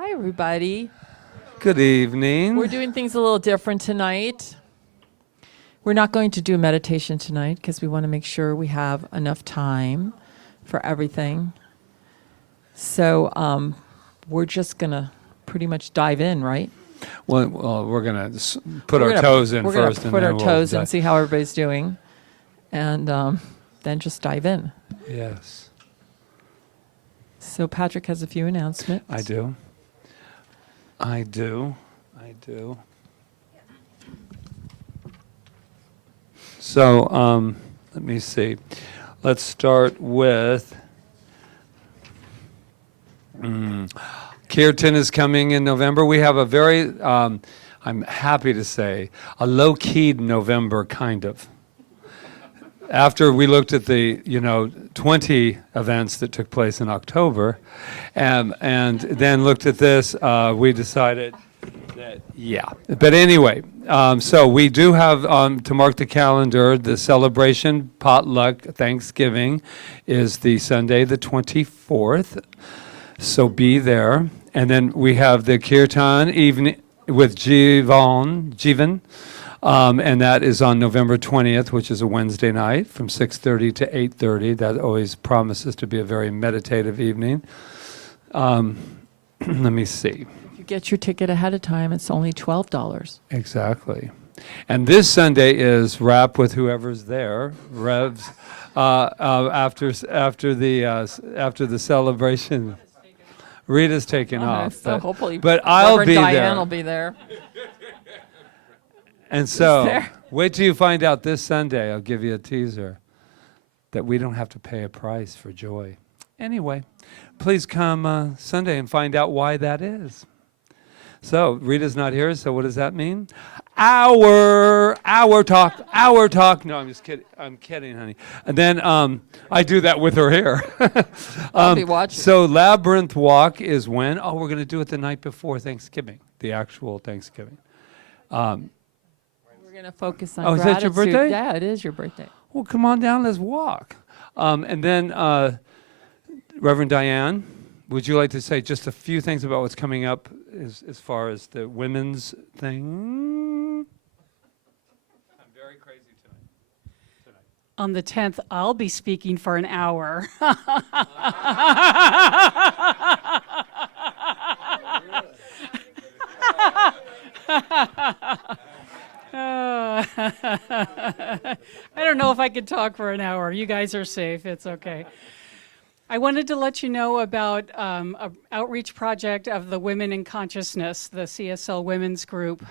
Hi, everybody. Good evening. We're doing things a little different tonight. We're not going to do a meditation tonight because we want to make sure we have enough time for everything. So we're just going to pretty much dive in, right? Well, we're going to put our toes in first. We're going to put our toes in, see how everybody's doing, and then just dive in. Yes. So Patrick has a few announcements. I do. So let me see. Let's start with Kirtan is coming in November. We have a very, I'm happy to say, a low-keyed November, kind of. After we looked at the, 20 events that took place in October, and then looked at this, we decided that, yeah. But anyway, so we do have, to mark the calendar, the celebration, potluck, Thanksgiving, is the Sunday, the 24th. So be there. And then we have the Kirtan evening with Jivan. And that is on November 20th, which is a Wednesday night from 6:30 to 8:30. That always promises to be a very meditative evening. Let me see. If you get your ticket ahead of time, it's only $12. Exactly. And this Sunday is Rap with whoever's there, Revs, after the celebration. Rita's taking off. So hopefully, but I'll be Diane there. will be there. And so, wait till you find out this Sunday, I'll give you a teaser, that we don't have to pay a price for joy. Anyway, please come Sunday and find out why that is. So, Rita's not here, so what does that mean? Our talk. No, I'm just kidding. I'm kidding, honey. And then I do that with her hair. I'll be watching. So, Labyrinth Walk is when? Oh, we're going to do it the night before Thanksgiving, the actual Thanksgiving. We're going to focus on gratitude. gratitude. Is that your birthday? Yeah, it is your birthday. Well, come on down, let's walk. And then, Reverend Diane, would you like to say just a few things about what's coming up as far as the women's thing? I'm very crazy tonight. On the 10th, I'll be speaking for an hour. I don't know if I could talk for an hour. You guys are safe. It's okay. I wanted to let you know about an outreach project of the Women in Consciousness, the CSL Women's Group.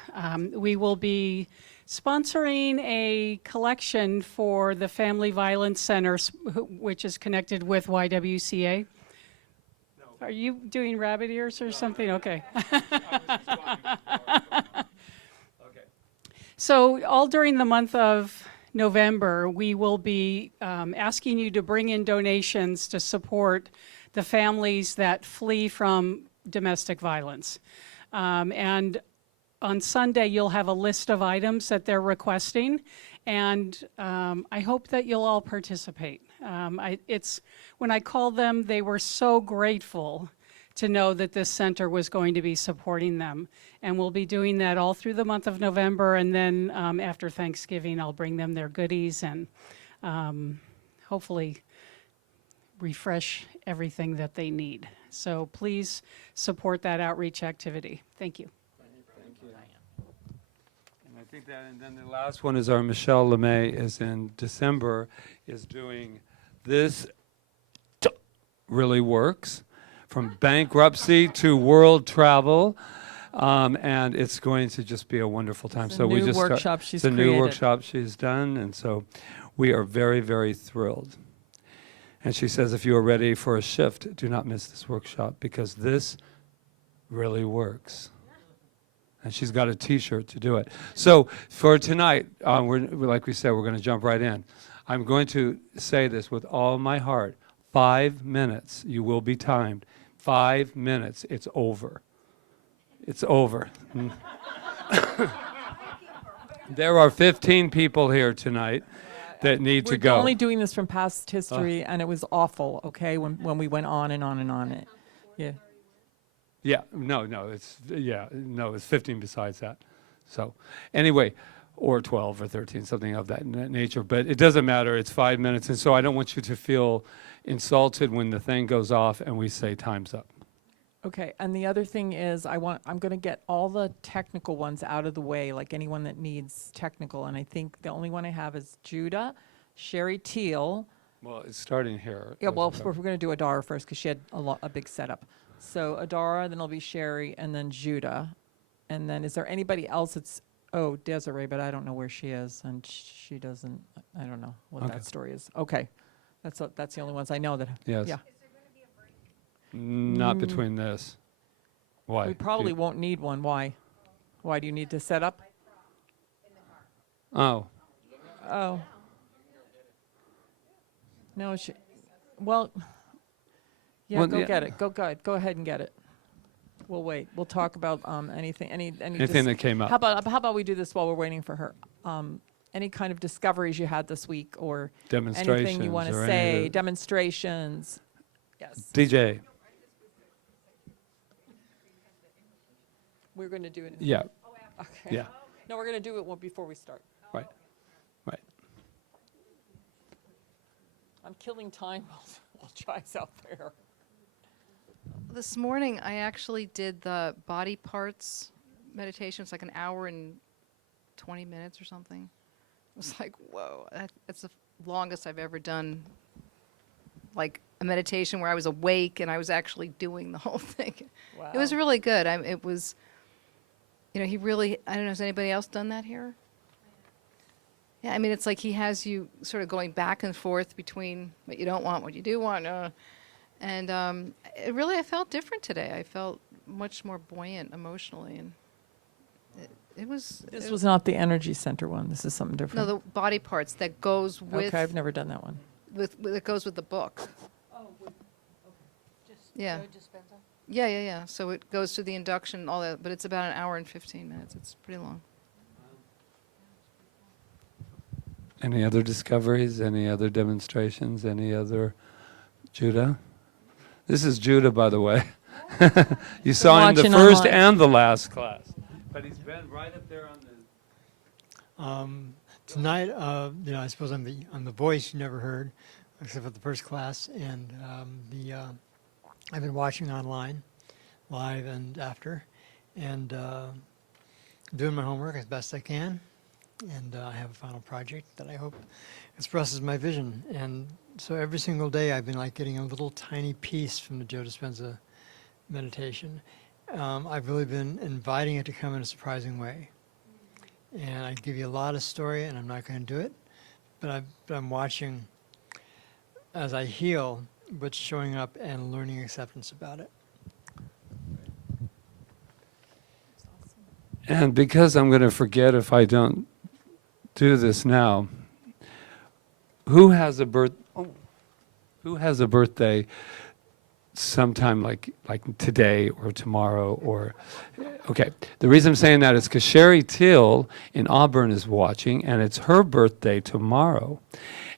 We will be sponsoring a collection for the Family Violence Center, which is connected with YWCA. No. Are you doing rabbit ears or something? Okay. So all during the month of November, we will be asking you to bring in donations to support the families that flee from domestic violence. And on Sunday, you'll have a list of items that they're requesting, and I hope that you'll all participate. When I called them, they were so grateful to know that this center was going to be supporting them. And we'll be doing that all through the month of November, and then after Thanksgiving, I'll bring them their goodies and hopefully refresh everything that they need. So please support that outreach activity. Thank you. Thank you. And I think that, and then the last one is our Michelle LeMay is in December, is doing this really works. From bankruptcy to world travel, and it's going to just be a wonderful time. So we just workshop she's created. It's a new workshop she's done, and so we are very, very thrilled. And she says, if you are ready for a shift, do not miss this workshop because this really works. And she's got a T-shirt to do it. So for tonight, like we said, we're going to jump right in. I'm going to say this with all my heart. 5 minutes, you will be timed. 5 minutes, it's over. It's over. There are 15 people here tonight that need to go. We're only doing this from past history, and it was awful, okay, when we went on and on and on. Yeah, it's 15 besides that. So anyway, or 12 or 13, something of that nature. But it doesn't matter. It's 5 minutes. And so I don't want you to feel insulted when the thing goes off and we say time's up. Okay, and the other thing is I'm going to get all the technical ones out of the way, like anyone that needs technical. And I think the only one I have is Judah, Sherry Teal. Well, it's starting here. Yeah, well, we're going to do Adara first because she had a big setup. So Adara, then it'll be Sherry, and then Judah. And then is there anybody else that's, Desiree, but I don't know where she is, and she doesn't, I don't know what Okay. that story is. Okay, that's the only ones I know that, Yes. yeah. Not between this. Why? We probably won't need one. Why? Why do you need to set up? Oh, Oh. No, well, yeah, Well, go yeah. get it. Go ahead and get it. We'll wait. We'll talk about anything anything that came up. How about we do this while we're waiting for her? Any kind of discoveries you had this week, or Demonstrations anything you want to or any say? of the- Demonstrations. Yes, DJ. we're going to do it. Yeah. Okay. Yeah. No, we're going to do it before we start. Right. Right. I'm killing time while Jai's out there. This morning, I actually did the body parts meditation. It's like an hour and 20 minutes or something. It was like, whoa, that's the longest I've ever done, like a meditation where I was awake and I was actually doing the whole thing. Wow. It was really good. It was, he really, I don't know, has anybody else done that here? Yeah, I mean, it's like he has you sort of going back and forth between what you don't want, what you do want. And I felt different today. I felt much more buoyant emotionally, and it was. This was not the energy center one. This is something no, different. the body parts that goes with Okay, I've never done that one. it goes with the book. Yeah. Yeah. So it goes to the induction, all that, but it's about an hour and 15 minutes. It's pretty long. Any other discoveries? Any other demonstrations? Any other Judah? This is Judah, by the way. You saw him the watching first online. and the last class. But he's been right up there on the... Tonight, I suppose I'm the voice you never heard, except for the first class, and I've been watching online, live and after, and doing my homework as best I can, and I have a final project that I hope expresses my vision. And so every single day I've been like getting a little tiny piece from the Joe Dispenza meditation. I've really been inviting it to come in a surprising way. And I give you a lot of story, and I'm not going to do it, but I'm watching as I heal what's showing up and learning acceptance about it. And because I'm going to forget if I don't do this now, who has a birthday sometime like today or tomorrow or okay. The reason I'm saying that is because Sherry Teal in Auburn is watching, and it's her birthday tomorrow.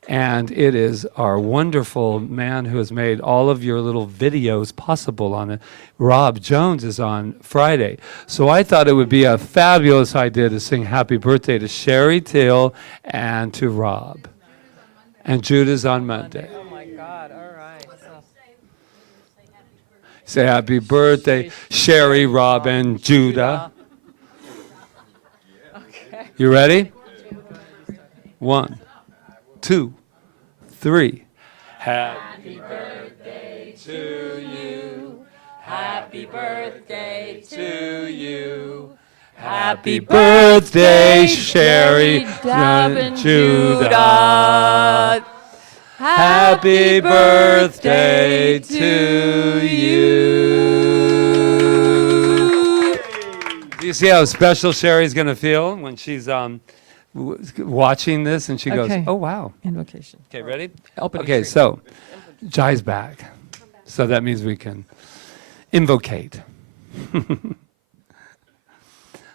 And it is our wonderful man who has made all of your little videos possible on it. Rob Jones is on Friday. So I thought it would be a fabulous idea to sing happy birthday to Sherry Teal and to Rob. And Judah's on Monday. Oh my God! All right. Say happy birthday, Sherry, Rob, and Judah. Okay. You ready? 1, 2, 3. Happy birthday to you. Happy birthday to you. Happy birthday, Sherry, Dab, and Judah. Happy birthday to you. Do you see how special Sherry's going to feel when she's watching this and she goes, Okay. oh, wow. Invocation. Okay, ready? Open Okay, so Jai's back. So that means we can invocate.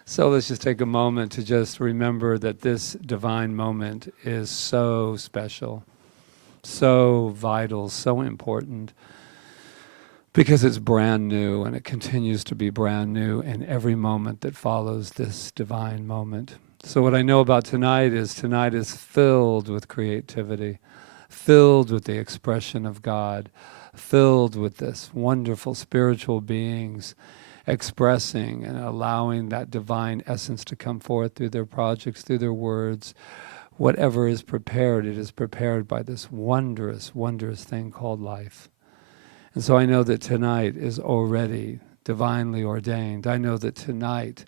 So let's just take a moment to just remember that this divine moment is so special, so vital, so important. because it's brand new and it continues to be brand new in every moment that follows this divine moment. So what I know about tonight is filled with creativity, filled with the expression of God, filled with this wonderful spiritual beings expressing and allowing that divine essence to come forth through their projects, through their words. Whatever is prepared, it is prepared by this wondrous, wondrous thing called life. And so I know that tonight is already divinely ordained. I know that tonight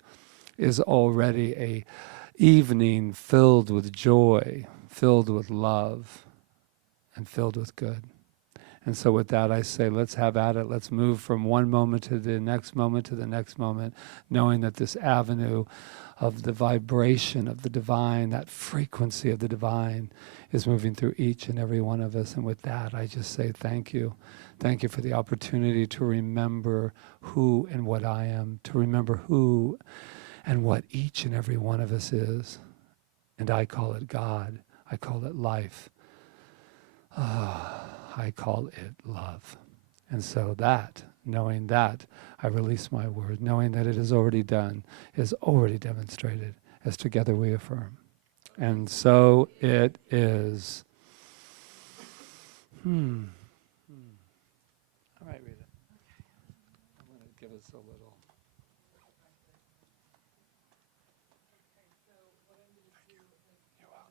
is already a evening filled with joy, filled with love, and filled with good. And so with that, I say, let's have at it. Let's move from one moment to the next moment to the next moment, knowing that this avenue of the vibration of the divine, that frequency of the divine, is moving through each and every one of us. And with that, I just say thank you. Thank you for the opportunity to remember who and what I am, to remember who and what each and every one of us is. And I call it God. I call it life. I call it love. And so that, knowing that, I release my word, knowing that it is already done, is already demonstrated, as together we affirm. And so it is. All right, Rita. I'm going to give us a little. You're welcome.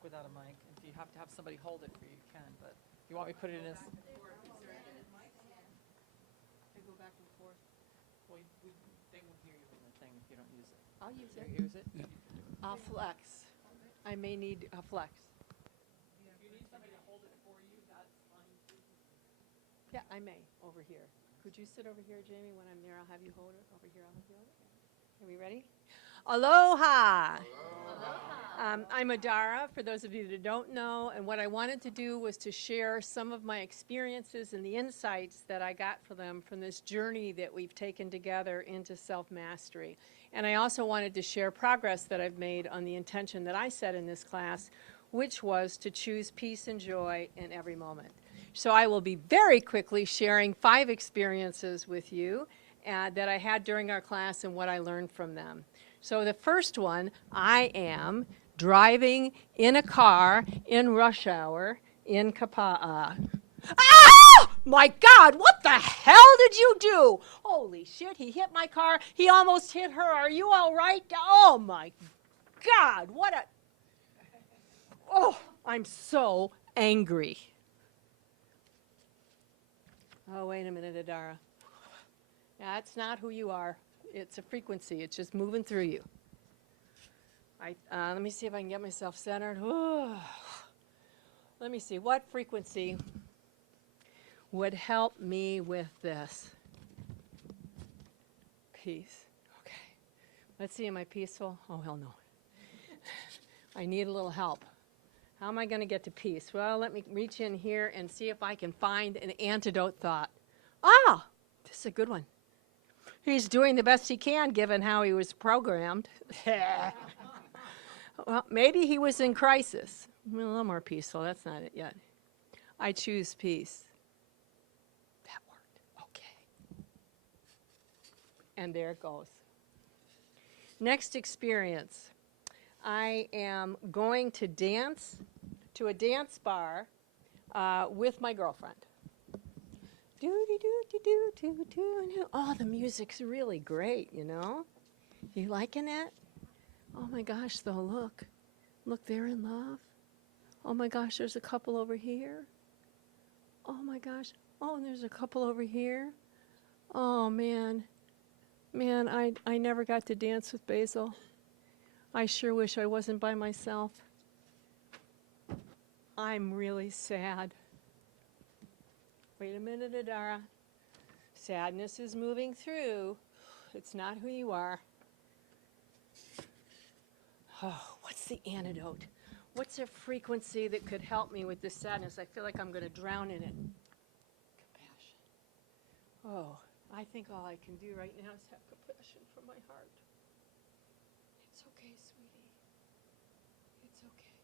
Without a mic. If you have to have somebody hold it for you, you can, but you want me to put it in as? They go back and forth. Well, they won't hear you in the thing if you don't use it. I'll use it. You use it? Yeah. I'll flex. I may need a flex. If you need somebody to hold it for you, that's fine too. Yeah, I may, over here. Could you sit over here, Jamie? When I'm there, I'll have you hold it. Over here, I'll have you hold it. Are we ready? Aloha! I'm Adara, for those of you that don't know, and what I wanted to do was to share some of my experiences and the insights that I got from them from this journey that we've taken together into self-mastery. And I also wanted to share progress that I've made on the intention that I set in this class, which was to choose peace and joy in every moment. So I will be very quickly sharing 5 experiences with you that I had during our class and what I learned from them. So the first one, I am driving in a car in rush hour in Kaua'i. Ah! My God, what the hell did you do? Holy shit, he hit my car. He almost hit her. Are you all right? Oh my God, what a... Oh, I'm so angry. Oh, wait a minute, Adara. That's not who you are. It's a frequency. It's just moving through you. Let me see if I can get myself centered. Let me see. What frequency would help me with this? Peace. Okay. Let's see. Am I peaceful? Oh, hell no. I need a little help. How am I going to get to peace? Well, let me reach in here and see if I can find an antidote thought. Ah, this is a good one. He's doing the best he can given how he was programmed. Well, maybe he was in crisis. A little more peaceful. That's not it yet. I choose peace. That worked. Okay. And there it goes. Next experience. I am going to dance to a dance bar with my girlfriend. Do-de-do-de-do-do-do-do. Oh, the music's really great, you know? You liking it? Oh my gosh, though, look. Look, they're in love. Oh my gosh, there's a couple over here. Oh my gosh. Oh, and there's a couple over here. Oh, man. Man, I never got to dance with Basil. I sure wish I wasn't by myself. I'm really sad. Wait a minute, Adara. Sadness is moving through. It's not who you are. Oh, what's the antidote? What's a frequency that could help me with this sadness? I feel like I'm going to drown in it. Compassion. Oh, I think all I can do right now is have compassion for my heart. It's okay, sweetie. It's okay.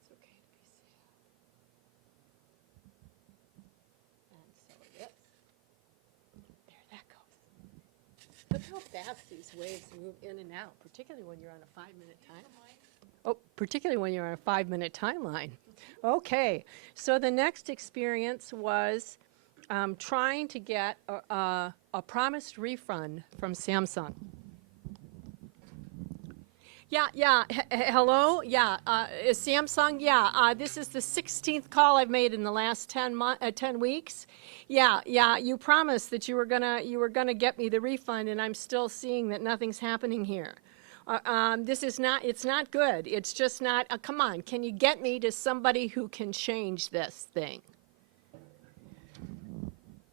It's okay to be sad. And so it is. There that goes. Look how fast these waves move in and out, particularly when you're on a 5-minute time. Oh, particularly when you're on a 5-minute timeline. Okay, so the next experience was trying to get a promised refund from Samsung. Yeah, hello? Yeah, is Samsung? Yeah, this is the 16th call I've made in the last 10 weeks. Yeah, you promised that you were gonna get me the refund, and I'm still seeing that nothing's happening here. This is not, it's not good. It's just not, come on, can you get me to somebody who can change this thing?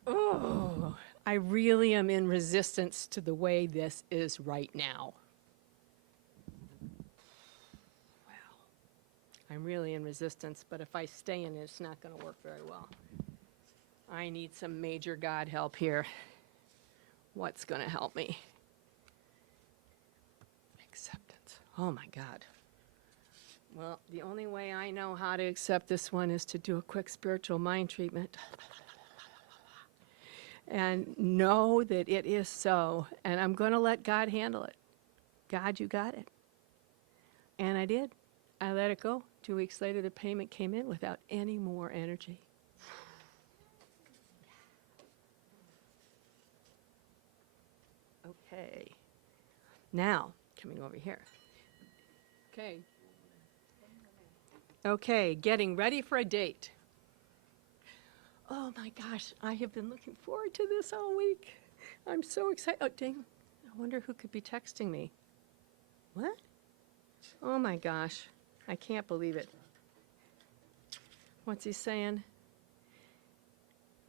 Oh, I really am in resistance to the way this is right now. I'm really in resistance, but if I stay in it, it's not going to work very well. I need some major God help here. What's going to help me? Acceptance. Oh my God. Well, the only way I know how to accept this one is to do a quick spiritual mind treatment. And know that it is so. And I'm going to let God handle it. God, you got it. And I did. I let it go. 2 weeks later, the payment came in without any more energy. Okay. Now, coming over here. Okay. Okay, getting ready for a date. Oh my gosh, I have been looking forward to this all week. I'm so excited. Oh, dang. I wonder who could be texting me. What? Oh my gosh. I can't believe it. What's he saying?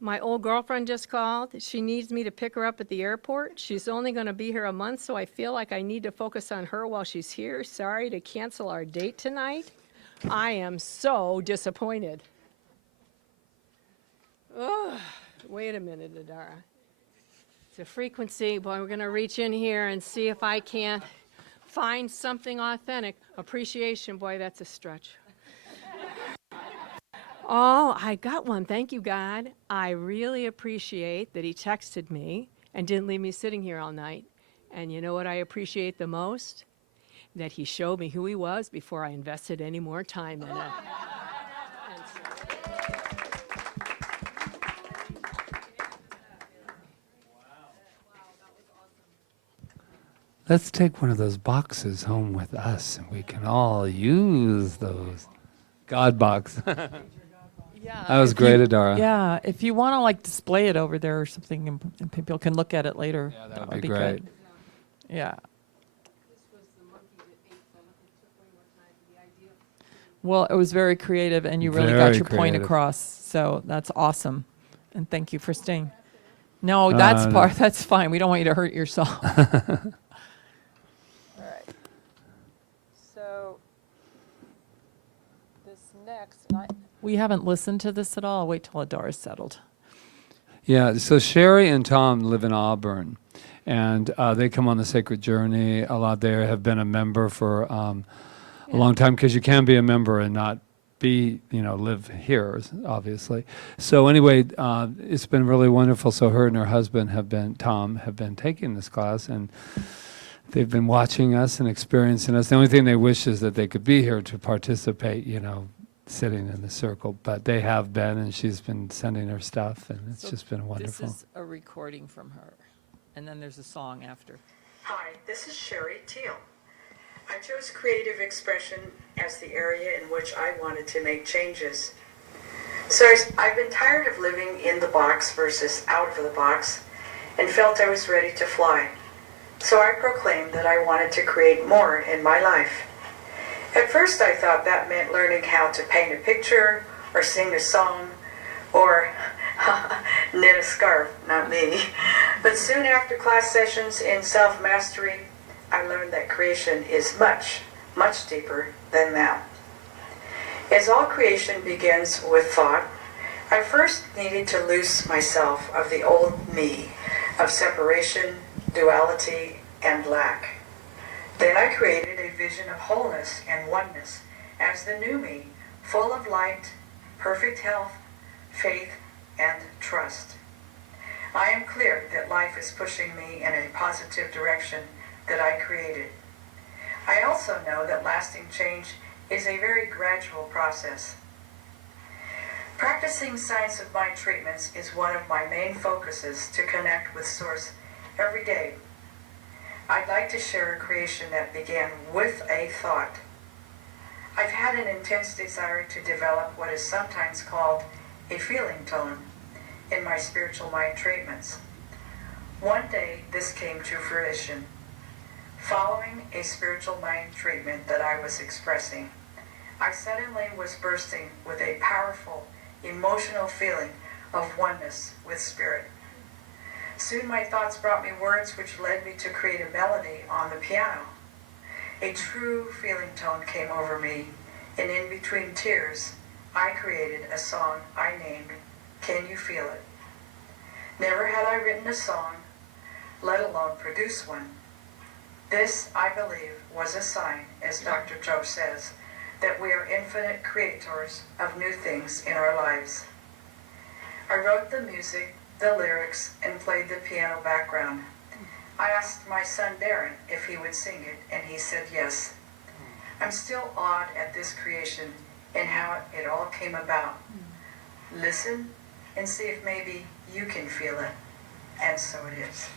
My old girlfriend just called. She needs me to pick her up at the airport. She's only going to be here a month, so I feel like I need to focus on her while she's here. Sorry to cancel our date tonight. I am so disappointed. Oh, wait a minute, Adara. It's a frequency. Boy, we're going to reach in here and see if I can't find something authentic. Appreciation, boy, that's a stretch. Oh, I got one. Thank you, God. I really appreciate that he texted me and didn't leave me sitting here all night. And you know what I appreciate the most? That he showed me who he was before I invested any more time in it. Let's take one of those boxes home with us, and we can all use those. God box. Yeah. That was great, Adara. Yeah, if you want to like display it over there or something, and people can look at it later. Yeah, that would be great. Good. Yeah. Well, it was very creative, and you really got Very your point creative. across. So that's awesome, and thank you for staying. No, that's fine. We don't want you to hurt yourself. All right. So this next, we haven't listened to this at all. I'll wait till Adara's settled. Yeah, so Sherry and Tom live in Auburn, and they come on the Sacred Journey a lot. They have been a member for a long time, because you can be a member and not be, live here, obviously. So anyway, it's been really wonderful. So her and her husband Tom, have been taking this class, and they've been watching us and experiencing us. The only thing they wish is that they could be here to participate, sitting in the circle. But they have been, and she's been sending her stuff, and it's just been wonderful. This is a recording from her, and then there's a song after. Hi, this is Sherry Teal. I chose creative expression as the area in which I wanted to make changes. So I've been tired of living in the box versus out of the box, and felt I was ready to fly. So I proclaimed that I wanted to create more in my life. At first I thought that meant learning how to paint a picture, or sing a song, or knit a scarf, not me. But soon after class sessions in self-mastery, I learned that creation is much, much deeper than that. As all creation begins with thought, I first needed to loose myself of the old me of separation, duality, and lack. Then I created a vision of wholeness and oneness as the new me, full of light, perfect health, faith, and trust. I am clear that life is pushing me in a positive direction that I created. I also know that lasting change is a very gradual process. Practicing science of mind treatments is one of my main focuses to connect with Source every day. I'd like to share a creation that began with a thought. I've had an intense desire to develop what is sometimes called a feeling tone in my spiritual mind treatments. One day, this came to fruition. Following a spiritual mind treatment that I was expressing, I suddenly was bursting with a powerful, emotional feeling of oneness with Spirit. Soon my thoughts brought me words which led me to create a melody on the piano. A true feeling tone came over me, and in between tears, I created a song I named Can You Feel It? Never had I written a song, let alone produce one. This, I believe, was a sign, as Dr. Joe says, that we are infinite creators of new things in our lives. I wrote the music, the lyrics, and played the piano background. I asked my son Darren if he would sing it, and he said yes. I'm still awed at this creation and how it all came about. Listen and see if maybe you can feel it. And so it is.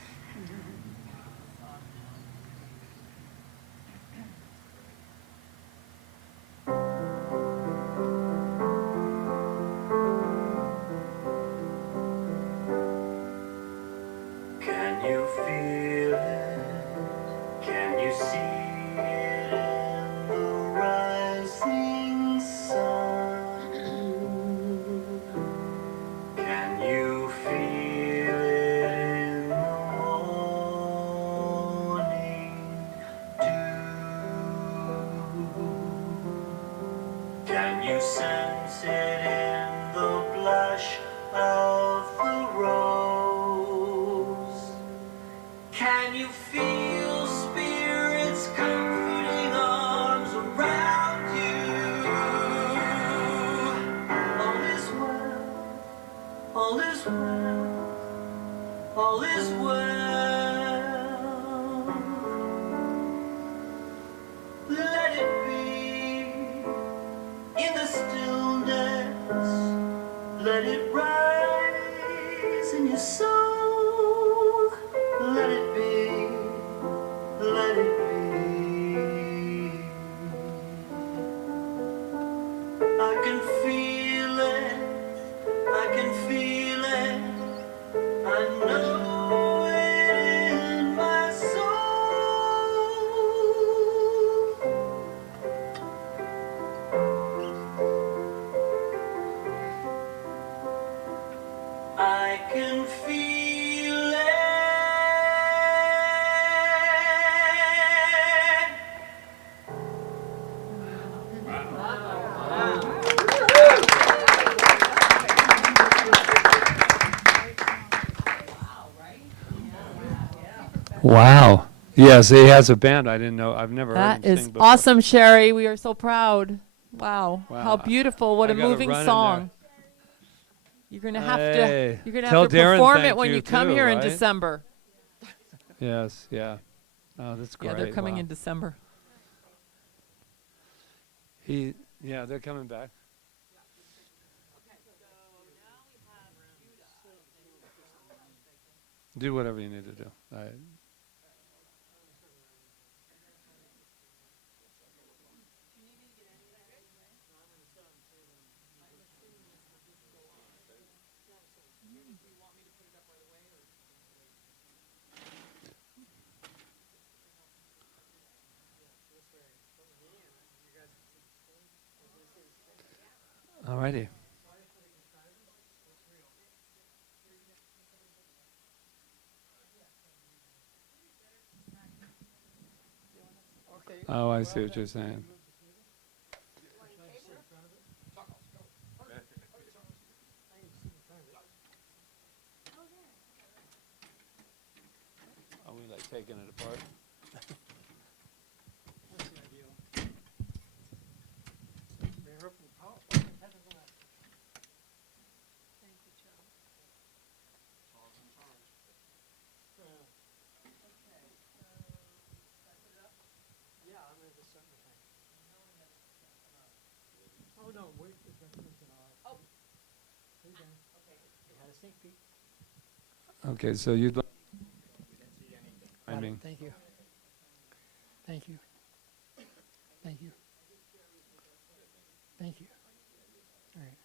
Can you feel it? Can you see it in the rising sun? Can you feel it in the morning dew? Can you sense it in the blush of the rose? Can you feel Spirit's comforting arms around you? All is well, all is well, all is well. Let it be in the stillness. Let it rise in your soul. Let it be, let it be. I can feel it, I can feel it. I know it in my soul. I can feel it. Wow. Yes, he has a band. I didn't know. I've never heard That him sing is before. awesome, Sherry. We are so proud. Wow. Wow. How beautiful. What I a gotta moving run in song. You're going to have Hey. to Tell Darren perform it thank when you come too, here in right? December. Yes, yeah. Oh, that's great. Yeah, they're coming wow. in December. Yeah, they're coming back. Do whatever you need to do. All righty. Oh, I see what you're saying. taking it apart. Oh, no, wait, oh. Here you go. Okay. You had a sneak peek. Okay, so you'd like, I Got it. mean, Thank you. Thank you. Thank you. Thank you. All right.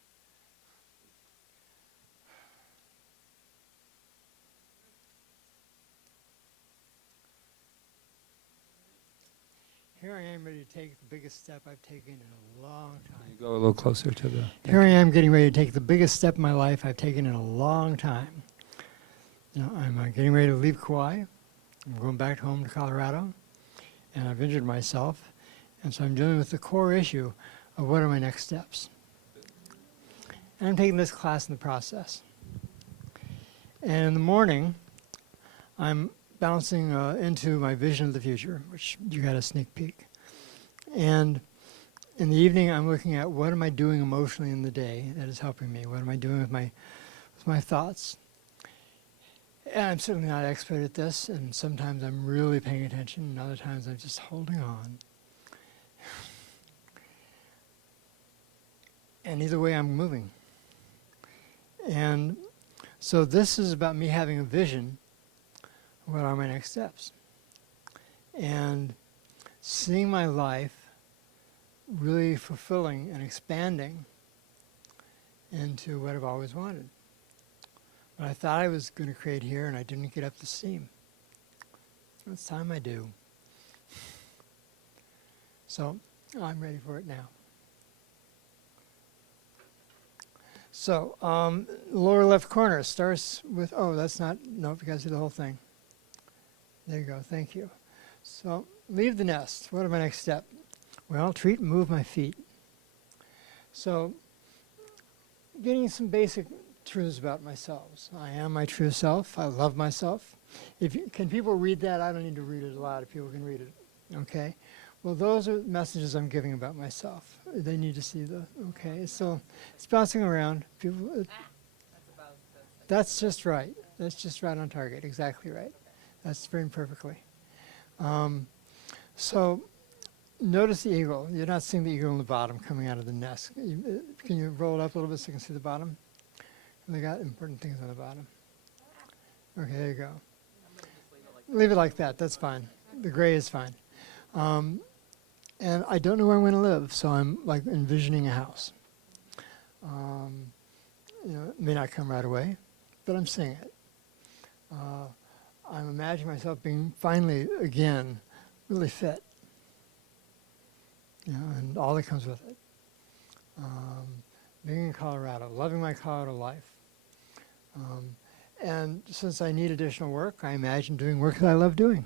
Here I am ready to take the biggest step I've taken in a long time. you go a little closer to the. Here I am getting ready to take the biggest step in my life I've taken in a long time. You know, I'm getting ready to leave Kauai. I'm going back home to Colorado, and I've injured myself, and so I'm dealing with the core issue of what are my next steps. And I'm taking this class in the process. And in the morning, I'm bouncing into my vision of the future, which you got a sneak peek. And in the evening, I'm looking at what am I doing emotionally in the day that is helping me? What am I doing with my thoughts? And I'm certainly not an expert at this, and sometimes I'm really paying attention, and other times I'm just holding on. And either way, I'm moving. And so this is about me having a vision. What are my next steps? And seeing my life really fulfilling and expanding into what I've always wanted. What I thought I was going to create here, and I didn't get up to steam. It's time I do. So I'm ready for it now. So lower left corner starts with, oh, that's not, nope, you got to see the whole thing. There you go, thank you. So leave the nest. What are my next step? Well, treat and move my feet. So getting some basic truths about myself. I am my true self. I love myself. Can people read that? I don't need to read it aloud if people can read it. Okay? Well, those are messages I'm giving about myself. They need to see okay? So it's bouncing around. People, that's just right. That's just right on target. Exactly right. That's written perfectly. So notice the eagle. You're not seeing the eagle in the bottom coming out of the nest. Can you roll it up a little bit so you can see the bottom? They got important things on the bottom. Okay, there you go. Leave it like that. That's fine. The gray is fine. And I don't know where I'm going to live, so I'm like envisioning a house. You know, it may not come right away, but I'm seeing it. I'm imagining myself being finally, again, really fit. You know, and all that comes with it. Being in Colorado, loving my Colorado life. And since I need additional work, I imagine doing work that I love doing.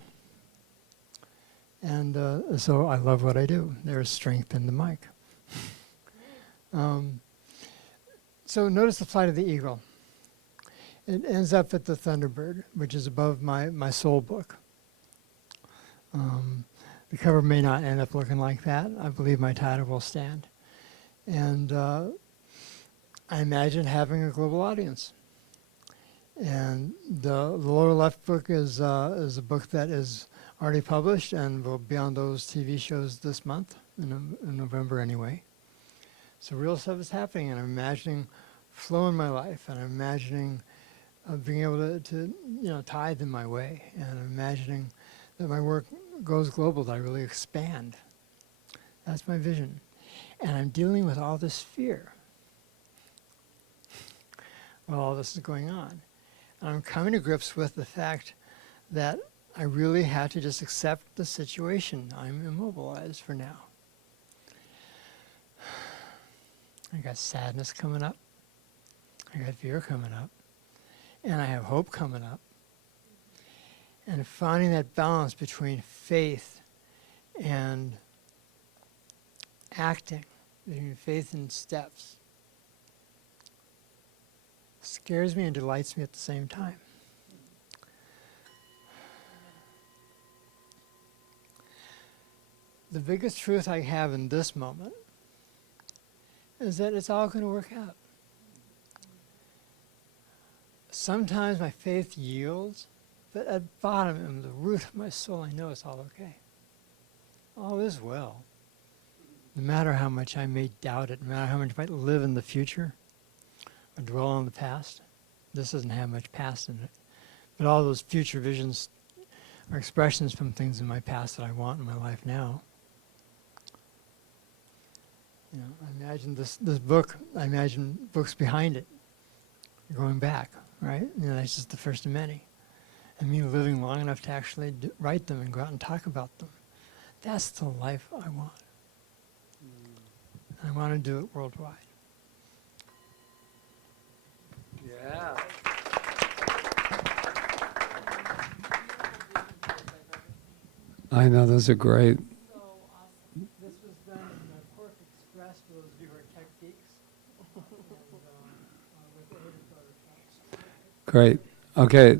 And so I love what I do. There's strength in the mic. So notice the flight of the eagle. It ends up at the Thunderbird, which is above my soul book. The cover may not end up looking like that. I believe my title will stand. And I imagine having a global audience. And the lower left book is a book that is already published and will be on those TV shows this month, in November anyway. So real stuff is happening, and I'm imagining flow in my life, and I'm imagining being able to tithe in my way, and I'm imagining that my work goes global, that I really expand. That's my vision. And I'm dealing with all this fear while all this is going on. And I'm coming to grips with the fact that I really have to just accept the situation. I'm immobilized for now. I got sadness coming up. I got fear coming up. And I have hope coming up. And finding that balance between faith and acting, between faith and steps, scares me and delights me at the same time. the biggest truth I have in this moment is that it's all going to work out. Sometimes my faith yields, but at bottom, in the root of my soul, I know it's all okay. All is well. No matter how much I may doubt it, no matter how much I might live in the future or dwell on the past, this doesn't have much past in it. But all those future visions are expressions from things in my past that I want in my life now. You know, I imagine this book, I imagine books behind it, going back, right? You know, that's just the first of many. And me living long enough to actually write them and go out and talk about them. That's the life I want. And I want to do it worldwide. Yeah. I know, those are great. So awesome. This was done in Pork Express for those of you who are tech geeks. And, with the Great. Okay.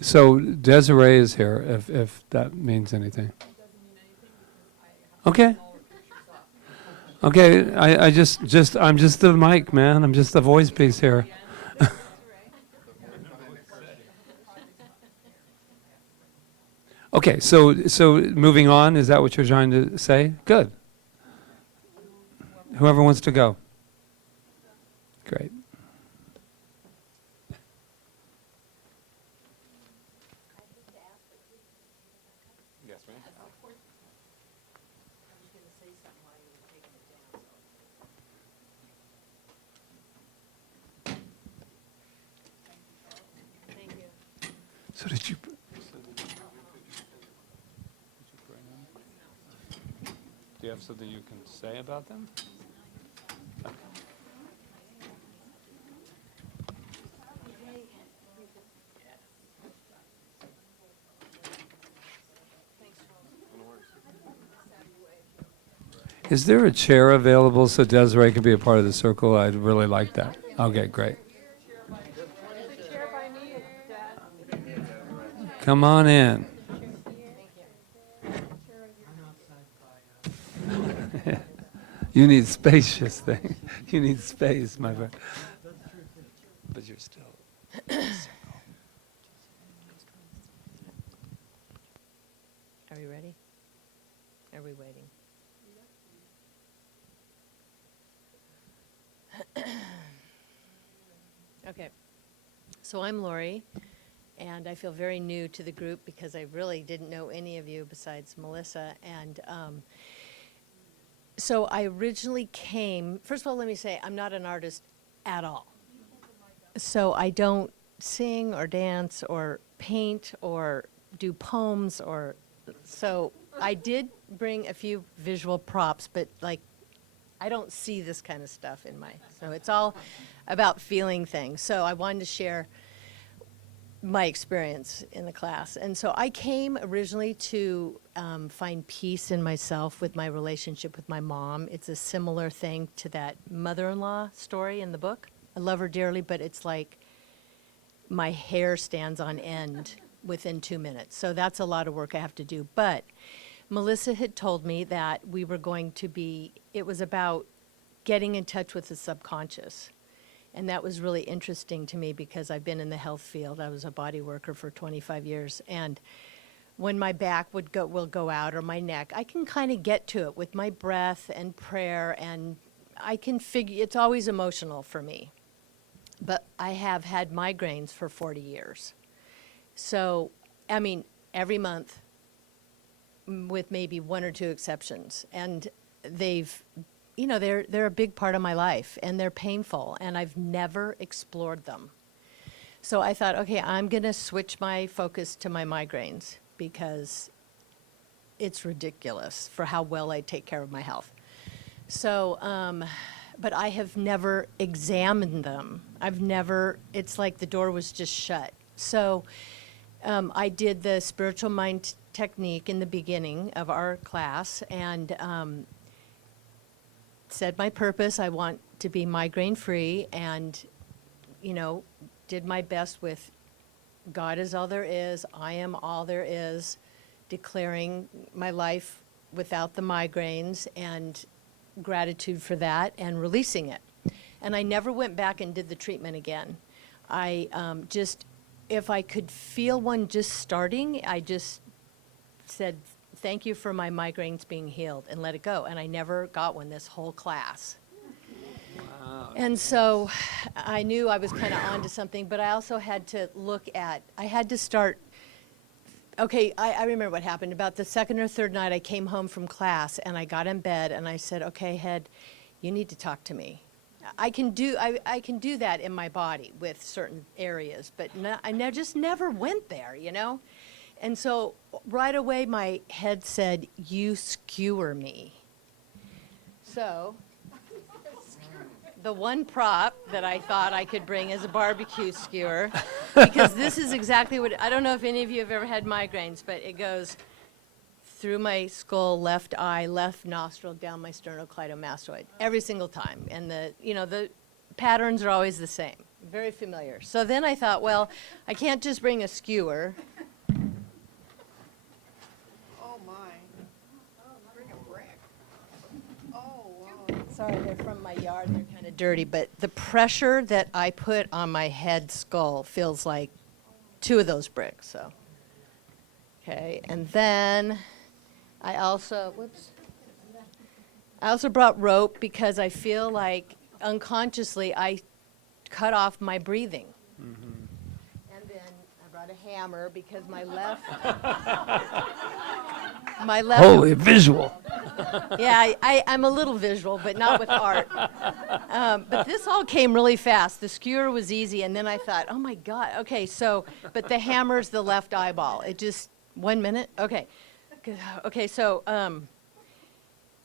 So Desiree is here, if that means anything. Okay. Okay. I'm just the mic, man. I'm just the voice piece here. Okay. So moving on. Is that what you're trying to say? Good. Whoever wants to go. Great. So did you? Do you have something you can say about them? Okay. Is there a chair available so Desiree can be a part of the circle? I'd really like that. Okay, great. Come on in. You need spacious thing. You need space, my friend. But you're still. Are we ready? Are we waiting? Okay. So I'm Lori, and I feel very new to the group because I really didn't know any of you besides Melissa. And so I originally came, first of all, let me say, I'm not an artist at all. So I don't sing or dance or paint or do poems or, so I did bring a few visual props, but like, I don't see this kind of stuff in my, so it's all about feeling things. So I wanted to share my experience in the class. And so I came originally to find peace in myself with my relationship with my mom. It's a similar thing to that mother-in-law story in the book. I love her dearly, but it's like my hair stands on end within 2 minutes. So that's a lot of work I have to do. But Melissa had told me that we were going to be, it was about getting in touch with the subconscious. And that was really interesting to me because I've been in the health field. I was a body worker for 25 years. And when my back will go out or my neck, I can kind of get to it with my breath and prayer. And I can figure, it's always emotional for me. But I have had migraines for 40 years. So, I mean, every month, with maybe one or two exceptions. And they've, you know, they're a big part of my life, and they're painful, and I've never explored them. So I thought, okay, I'm going to switch my focus to my migraines because it's ridiculous for how well I take care of my health. So, but I have never examined them. It's like the door was just shut. So I did the spiritual mind technique in the beginning of our class and said my purpose. I want to be migraine free and, you know, did my best with God is all there is. I am all there is, declaring my life without the migraines, and gratitude for that, and releasing it. And I never went back and did the treatment again. I just, if I could feel one just starting, I just said, thank you for my migraines being healed, and let it go. And I never got one this whole class. And so I knew I was kind of onto something, but I also had to I had to start, okay, I remember what happened. About the second or third night, I came home from class, and I got in bed, and I said, okay, head, you need to talk to me. I can do that in my body with certain areas, but I just never went there, you know? And so right away, my head said, you skewer me. So the one prop that I thought I could bring is a barbecue skewer, because this is exactly what, I don't know if any of you have ever had migraines, but it goes through my skull, left eye, left nostril, down my sternocleidomastoid, every single time. And the patterns are always the same, very familiar. So then I thought, well, I can't just bring a skewer. Oh, my. Bring a brick. Oh, wow. Sorry, they're from my yard, they're kind of dirty, but the pressure that I put on my head skull feels like 2 of those bricks, so. Okay, and then I also brought rope, because I feel like unconsciously I cut off my breathing. And then I brought a hammer, because my left Holy visual. Yeah, I'm a little visual, but not with art. But this all came really fast. The skewer was easy, and then I thought, oh my God, okay, so, but the hammer's the left eyeball. It just, 1 minute? Okay. Okay, so,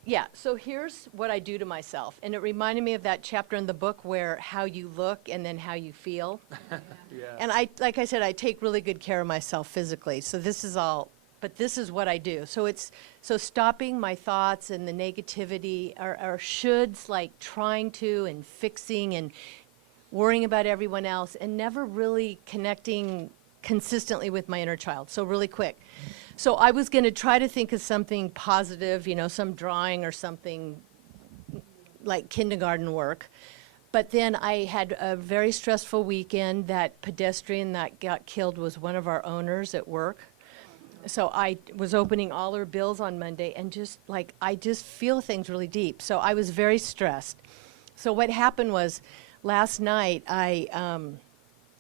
yeah, so here's what I do to myself. And it reminded me of that chapter in the book where how you look and then how you feel. And like I said, I take really good care of myself physically. So this is all, but this is what I do. So stopping my thoughts and the negativity or shoulds, like trying to and fixing and worrying about everyone else, and never really connecting consistently with my inner child. So really quick. So I was going to try to think of something positive, some drawing or something like kindergarten work. But then I had a very stressful weekend. That pedestrian that got killed was one of our owners at work. So I was opening all her bills on Monday, and I just feel things really deep. So I was very stressed. So what happened was last night I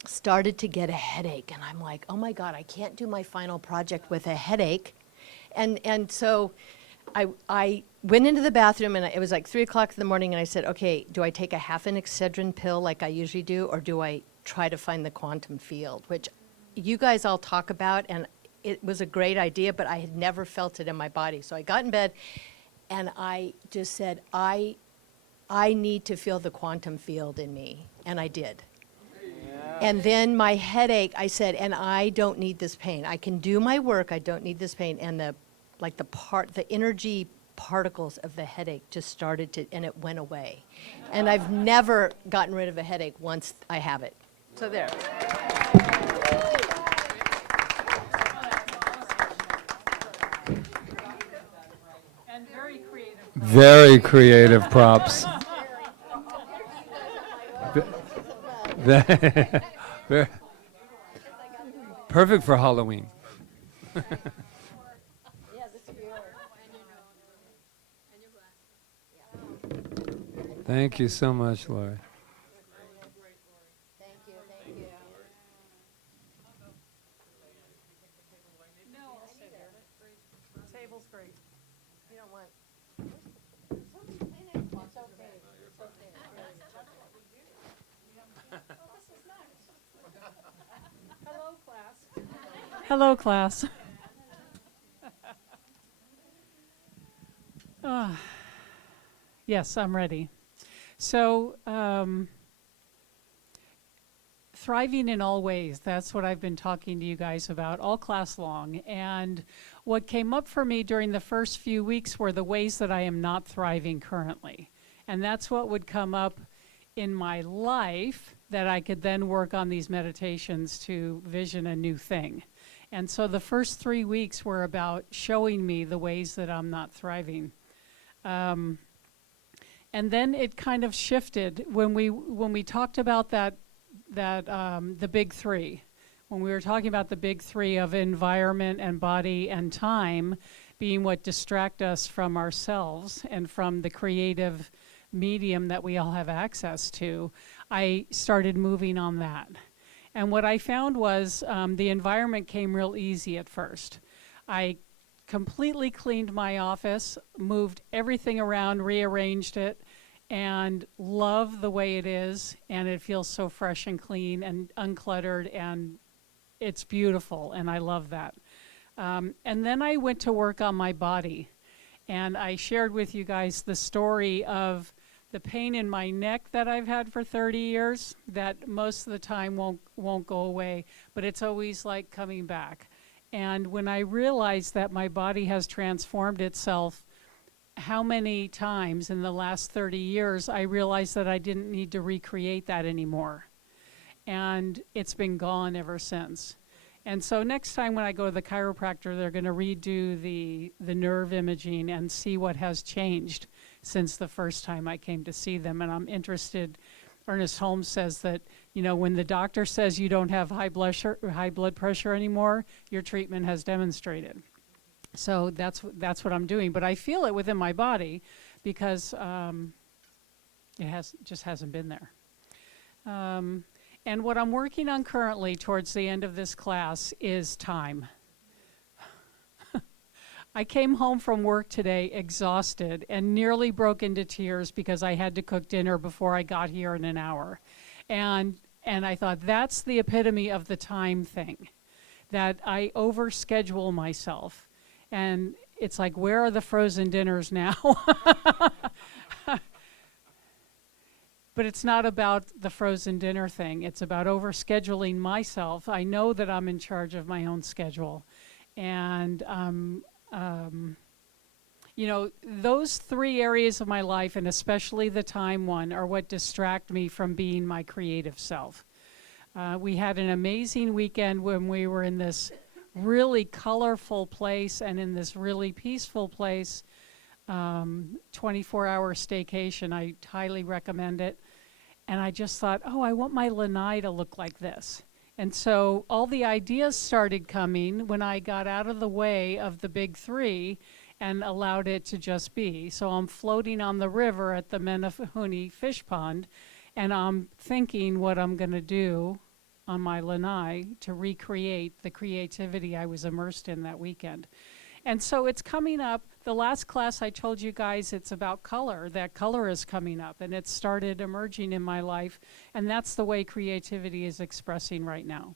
started to get a headache, and I'm like, oh my God, I can't do my final project with a headache. And so I went into the bathroom, and it was like 3 o'clock in the morning, and I said, okay, do I take a half an Excedrin pill like I usually do, or do I try to find the quantum field, which you guys all talk about, and it was a great idea, but I had never felt it in my body. So I got in bed, and I just said, I need to feel the quantum field in me, and I did. And then my headache, I said, and I don't need this pain. I can do my work, I don't need this pain. And the energy particles of the headache just started to, and it went away. And I've never gotten rid of a headache once I have it. So there. And very creative. Very creative props. Very- Perfect for Halloween. Thank you so much, Lori. Thank you, thank you. No, I'll sit here. Table's great. You don't want. Hello, class. Hello, class. Yes, I'm ready. So, thriving in all ways, that's what I've been talking to you guys about all class long. And what came up for me during the first few weeks were the ways that I am not thriving currently. And that's what would come up in my life that I could then work on these meditations to vision a new thing. And so the first 3 weeks were about showing me the ways that I'm not thriving. And then it kind of shifted when we talked about the big three. When we were talking about the big three of environment and body and time being what distract us from ourselves and from the creative medium that we all have access to, I started moving on that. And what I found was the environment came real easy at first. I completely cleaned my office, moved everything around, rearranged it, and love the way it is. And it feels so fresh and clean and uncluttered, and it's beautiful, and I love that. And then I went to work on my body, and I shared with you guys the story of the pain in my neck that I've had for 30 years that most of the time won't go away, but it's always like coming back. And when I realized that my body has transformed itself how many times in the last 30 years, I realized that I didn't need to recreate that anymore. And it's been gone ever since. And so next time when I go to the chiropractor, they're going to redo the nerve imaging and see what has changed since the first time I came to see them. And I'm interested. Ernest Holmes says that, when the doctor says you don't have high blood pressure anymore, your treatment has demonstrated. So that's what I'm doing. But I feel it within my body because it just hasn't been there. And what I'm working on currently towards the end of this class is time. I came home from work today exhausted and nearly broke into tears because I had to cook dinner before I got here in an hour. And I thought that's the epitome of the time thing, that I overschedule myself. And it's like, where are the frozen dinners now? But it's not about the frozen dinner thing. It's about overscheduling myself. I know that I'm in charge of my own schedule. And, those three areas of my life, and especially the time one, are what distract me from being my creative self. We had an amazing weekend when we were in this really colorful place and in this really peaceful place. 24-hour staycation. I highly recommend it. And I just thought, I want my lanai to look like this. And so all the ideas started coming when I got out of the way of the big three and allowed it to just be. So I'm floating on the river at the Menehune fish pond, and I'm thinking what I'm going to do on my lanai to recreate the creativity I was immersed in that weekend. And so it's coming up. The last class I told you guys, it's about color. That color is coming up, and it started emerging in my life, and that's the way creativity is expressing right now.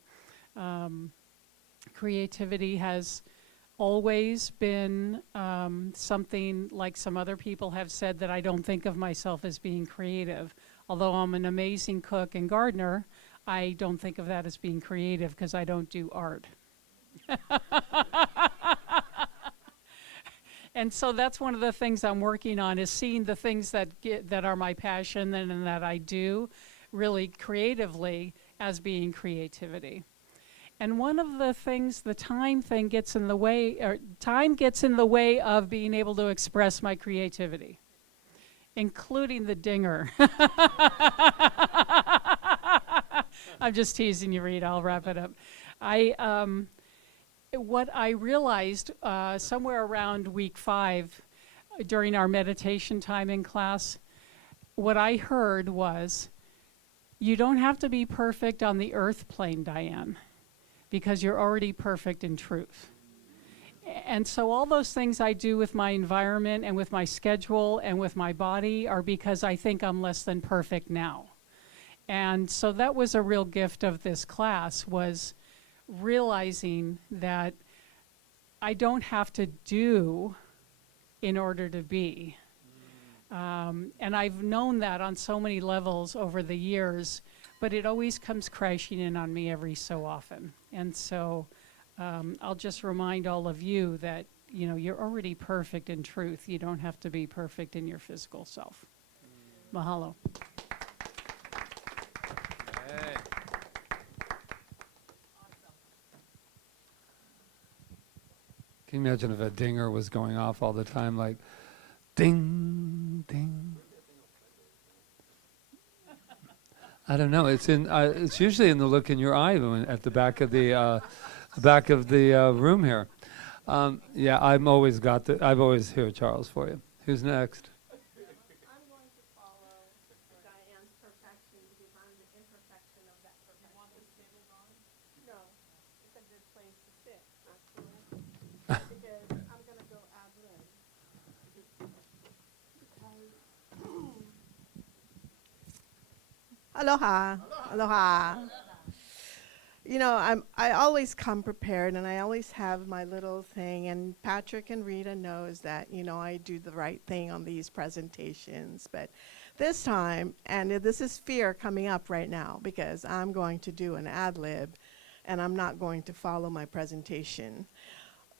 Creativity has always been something, like some other people have said, that I don't think of myself as being creative. Although I'm an amazing cook and gardener, I don't think of that as being creative because I don't do art. And so that's one of the things I'm working on, is seeing the things that are my passion and that I do really creatively as being creativity. And one of the things, the time thing gets in the way, or time gets in the way of being able to express my creativity, including the dinger. I'm just teasing you, Rita. I'll wrap it up. What I realized somewhere around week 5 during our meditation time in class, what I heard was, you don't have to be perfect on the earth plane, Diane, because you're already perfect in truth. And so all those things I do with my environment and with my schedule and with my body are because I think I'm less than perfect now. And so that was a real gift of this class, was realizing that I don't have to do in order to be. And I've known that on so many levels over the years, but it always comes crashing in on me every so often. And so I'll just remind all of you that, you're already perfect in truth. You don't have to be perfect in your physical self. Mahalo. Can you imagine if a dinger was going off all the time, like ding, ding? I don't know. It's in. It's usually in the look in your eye at the back of the room here. Yeah, I've always here, Charles, for you. Who's next? I'm going to follow Diane's perfection because I'm the imperfection of that perfection. You want this table gone? No, it's a good place to sit, actually, because I'm going to go ad lib. Aloha. Aloha. You know, I always come prepared, and I always have my little thing, and Patrick and Rita knows that, you know, I do the right thing on these presentations, but this time, and this is fear coming up right now, because I'm going to do an ad lib, and I'm not going to follow my presentation.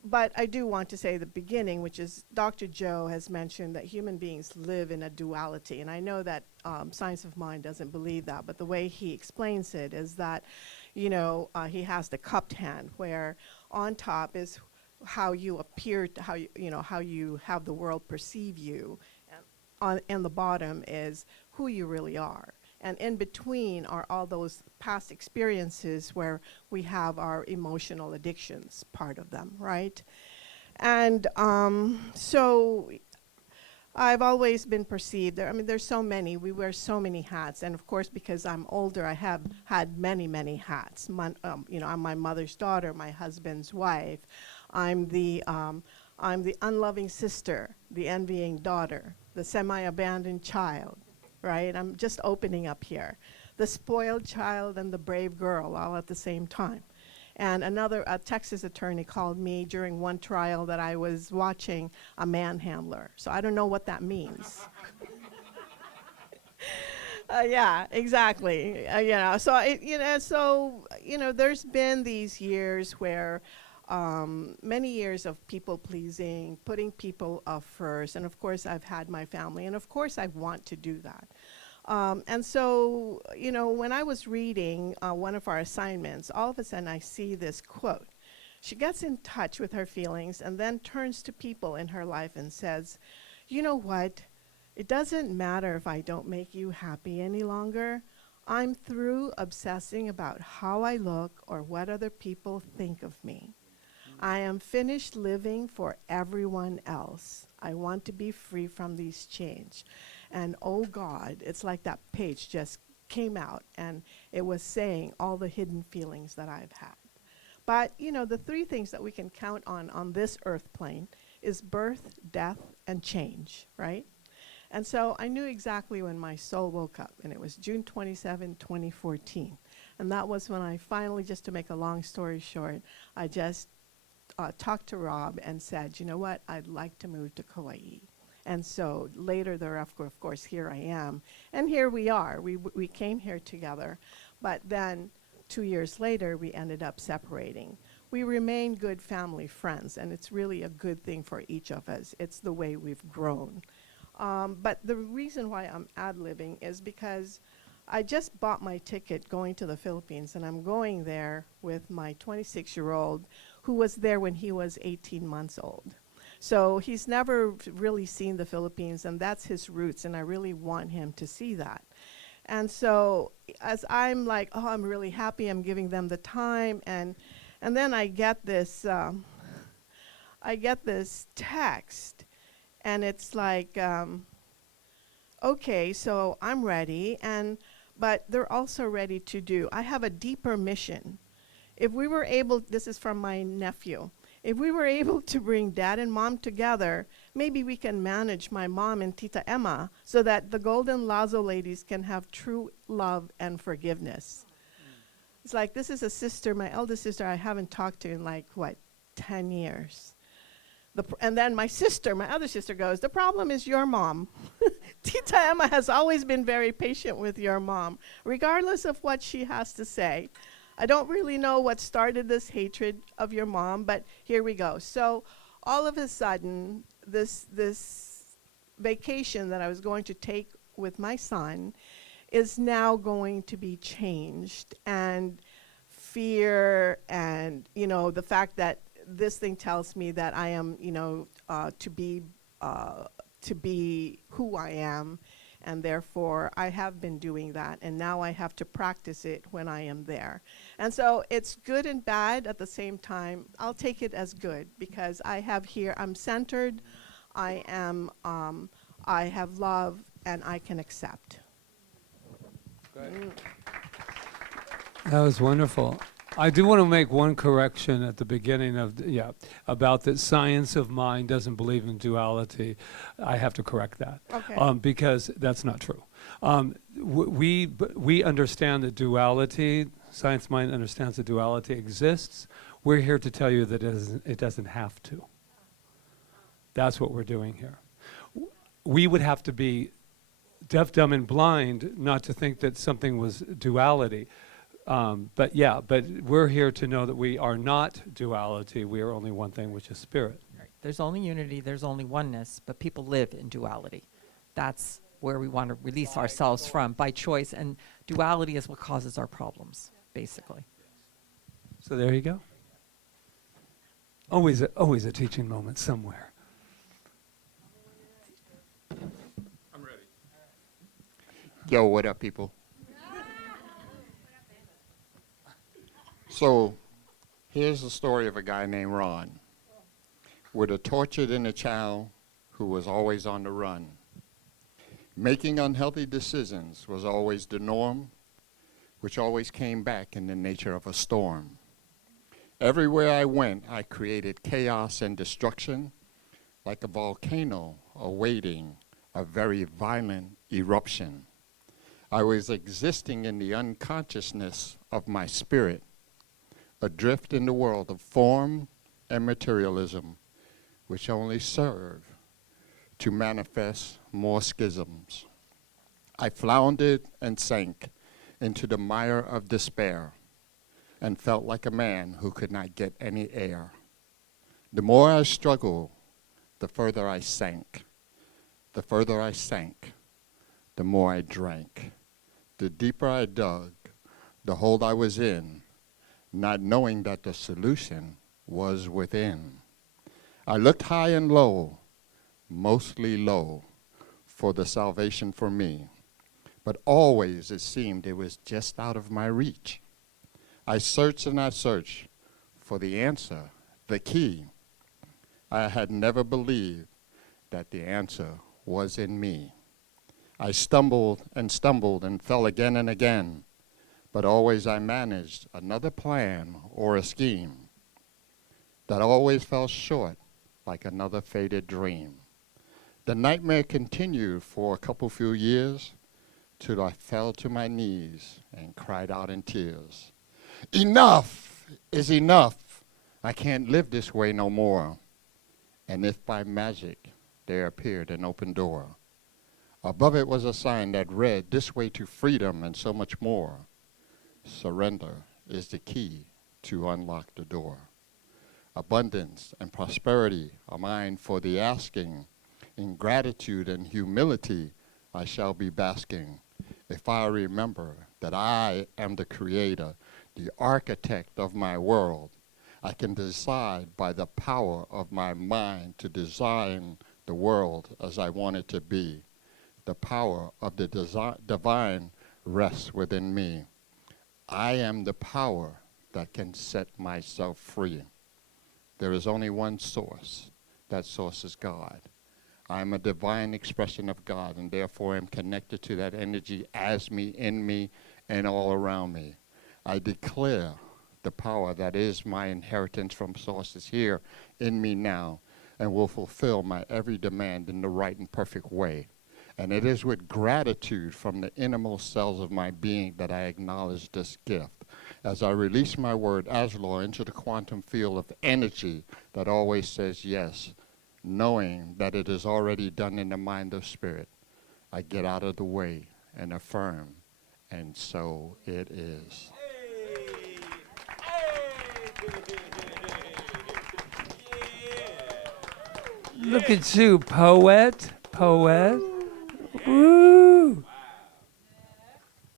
But I do want to say the beginning, which is Dr. Joe has mentioned that human beings live in a duality. And I know that Science of Mind doesn't believe that, but the way he explains it is that, you know, he has the cupped hand where on top is how you appear, how you have the world perceive you. And the bottom is who you really are. And in between are all those past experiences where we have our emotional addictions, part of them, right? And so I've always been perceived, there's so many, we wear so many hats. And of course, because I'm older, I have had many, many hats. I'm my mother's daughter, my husband's wife. I'm the unloving sister, the envying daughter, the semi-abandoned child. Right? I'm just opening up here. The spoiled child and the brave girl all at the same time. And a Texas attorney called me during one trial that I was watching a manhandler. So I don't know what that means. Yeah, exactly. There's been these years where many years of people pleasing, putting people first, and of course I've had my family, and of course I want to do that. And so, you know, when I was reading one of our assignments, all of a sudden I see this quote. She gets in touch with her feelings and then turns to people in her life and says, you know what? It doesn't matter if I don't make you happy any longer. I'm through obsessing about how I look or what other people think of me. I am finished living for everyone else. I want to be free from these chains. And oh God, it's like that page just came out and it was saying all the hidden feelings that I've had. But, you know, the three things that we can count on this earth plane is birth, death, and change, right? And so I knew exactly when my soul woke up, and it was June 27, 2014. And that was when I finally, just to make a long story short, I just talked to Rob and said, you know what, I'd like to move to Kauai. And so later thereafter, of course, here I am. And here we are. We came here together. But then 2 years later, we ended up separating. We remain good family friends, and it's really a good thing for each of us. It's the way we've grown. But the reason why I'm ad-libbing is because I just bought my ticket going to the Philippines, and I'm going there with my 26-year-old who was there when he was 18 months old. So he's never really seen the Philippines, and that's his roots, and I really want him to see that. And so as I'm like, oh, I'm really happy, I'm giving them the time, and then I get this text, and it's like, okay, so I'm ready, but they're also ready to do. I have a deeper mission. If we were able, this is from my nephew, if we were able to bring dad and mom together, maybe we can manage my mom and Tita Emma so that the Golden Lazo ladies can have true love and forgiveness. It's like, this is a sister, my eldest sister, I haven't talked to in 10 years. And then my other sister goes, the problem is your mom. Tita Emma has always been very patient with your mom, regardless of what she has to say. I don't really know what started this hatred of your mom, but here we go. So all of a sudden, this vacation that I was going to take with my son is now going to be changed. And fear and, the fact that this thing tells me that I am, to be who I am, and therefore I have been doing that, and now I have to practice it when I am there. And so it's good and bad at the same time. I'll take it as good because I have here, I'm centered, I have love, and I can accept. That was wonderful. I do want to make one correction at the beginning about that science of mind doesn't believe in duality. I have to correct that. Okay. Because that's not true. We understand that duality, science of mind understands that duality exists. We're here to tell you that it doesn't have to. That's what we're doing here. We would have to be deaf, dumb, and blind not to think that something was duality. But we're here to know that we are not duality. We are only one thing, which is spirit. Right. There's only unity, there's only oneness, but people live in duality. That's where we want to release ourselves from by choice, and duality is what causes our problems, basically. So there you go. Always a teaching moment somewhere. I'm ready. Yo, what up, people? So, here's the story of a guy named Ron, with a tortured inner child who was always on the run. Making unhealthy decisions was always the norm, which always came back in the nature of a storm. Everywhere I went, I created chaos and destruction, like a volcano awaiting a very violent eruption. I was existing in the unconsciousness of my spirit, adrift in the world of form and materialism, which only serve to manifest more schisms. I floundered and sank into the mire of despair and felt like a man who could not get any air. The more I struggled, the further I sank. The further I sank, the more I drank. The deeper I dug, the hole I was in, not knowing that the solution was within. I looked high and low, mostly low, for the salvation for me. But always it seemed it was just out of my reach. I searched and I searched for the answer, the key. I had never believed that the answer was in me. I stumbled and fell again and again, but always I managed another plan or a scheme that always fell short like another faded dream. The nightmare continued for a few years till I fell to my knees and cried out in tears. Enough is enough. I can't live this way no more. And if by magic there appeared an open door, above it was a sign that read, "This way to freedom and so much more." Surrender is the key to unlock the door. Abundance and prosperity are mine for the asking. In gratitude and humility I shall be basking. If I remember that I am the creator, the architect of my world, I can decide by the power of my mind to design the world as I want it to be. The power of the divine rests within me. I am the power that can set myself free. There is only one source. That source is God. I am a divine expression of God, and therefore am connected to that energy as me, in me, and all around me. I declare the power that is my inheritance from sources here in me now, and will fulfill my every demand in the right and perfect way. And it is with gratitude from the innermost cells of my being that I acknowledge this gift. As I release my word, Azlor, into the quantum field of energy that always says yes, knowing that it is already done in the mind of spirit, I get out of the way and affirm, and so it is. Look at you, poet. Woo!